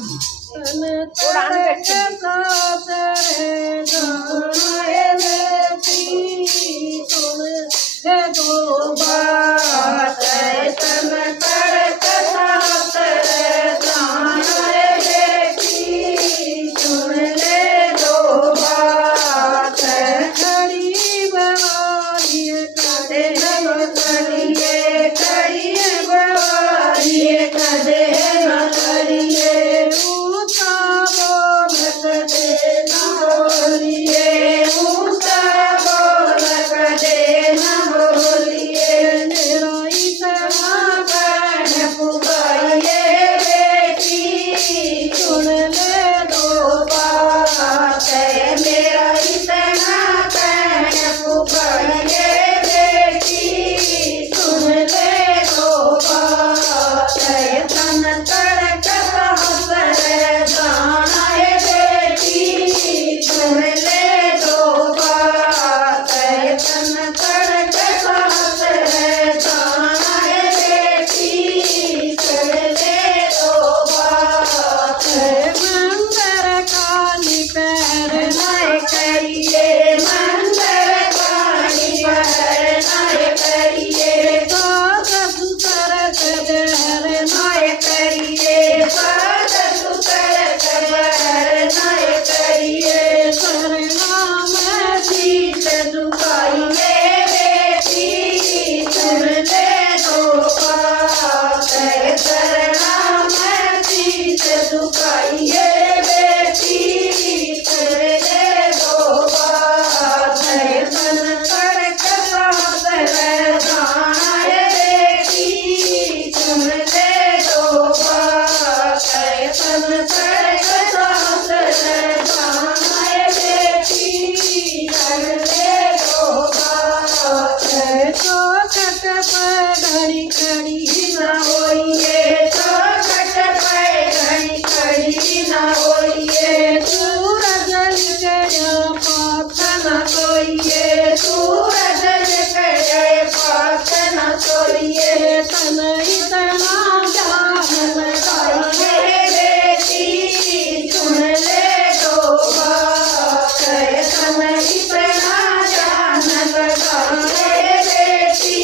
उड़ान दो बात तन कड़क साथ जाने बेटी सुन ले दो बात खड़ी बवाली कदे न करिए खड़ी बवाली कदे न करिए ऊँचा बोल कदे न बोलिए ऊँचा बोल कदे न बोलिए मेरा इतना बहन पुकारिए बेटी सुन ले दो बात मेरा इतना बहन पुकारिए बेटी सुन ले दो बात तन तड़क सहसर जाना है बेटी सुन ले दो बात तन तड़क सहसर जाना है बेटी सुन ले दो बात मंदिर काली पैर नाय करिए मंदिर काली पैर नाय करिए सास सुतर कदर नाय करिए सास सुतर कदर नाय करिए सरनाम शीश झुकाइए बेटी सुन ले दो बात सरनाम शीश झुकाइए बेटी सुन ले दो बात तन कड़क साथ जाना है बेटी सुन ले दो बात तन कड़क साथ जाना है बेटी सुन ले दो बात चौखट पर घड़ी खड़ी न होइए चौखट पर घड़ी खड़ी न होइए सूरज गया पाथ न सोइए सूरज गया पाथ न सोइए तन इतना जान लगाइए बेटी सुन ले दो बात तन इतना जान लगाइए बेटी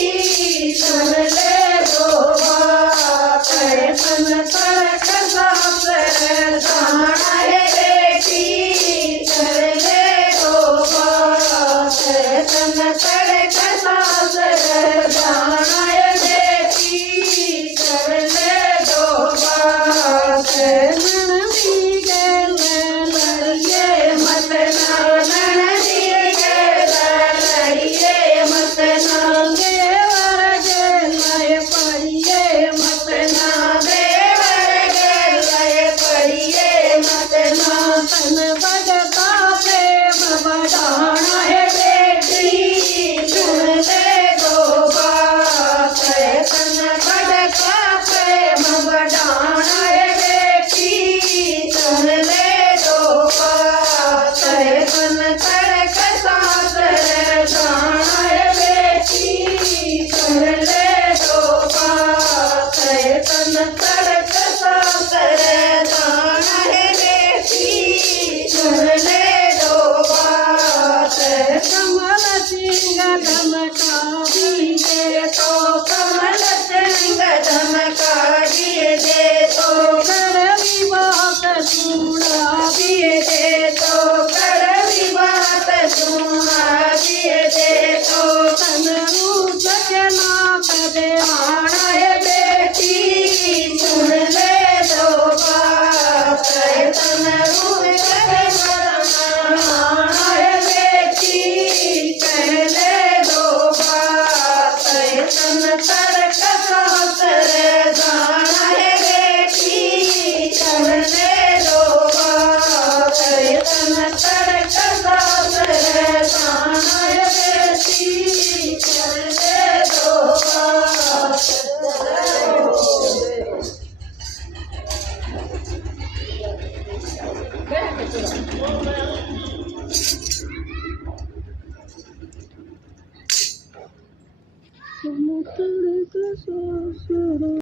सुन ले दो बात तन तड़क सहसर जाना है बेटी सुन ले दो बात तन तड़क सहसर जाना है बेटी सुन ले दो बात ननदी गेल लड़िए मत ना ननदी गेल लड़िए मत ना देवर गेल पड़िए मत ना देवर गेल पड़िए मत ना तन बजता प्रेम बढ़ाना है बेटी सुन ले दो बात तन बजता प्रेम बढ़ाना है बेटी सुन ले दो बात तन तड़क सासर जाना है बेटी सुन ले दो बात तन तड़क सासर जाना है बेटी सुन ले दो बात कमल सिंह धमका दिए तो कमल सिंह धमका दिए तो कड़वी बात सुना दिए तो कड़वी बात सुना दिए तो तन रूप के नाथ दे आना है बेटी सुन ले दो बात तन रूप के आना है बेटी सुन ले दो बात तन तड़क सहसर जाना है बेटी सुन ले दो बात तन तड़क सहसर जाना है बेटी सुन ले दो बात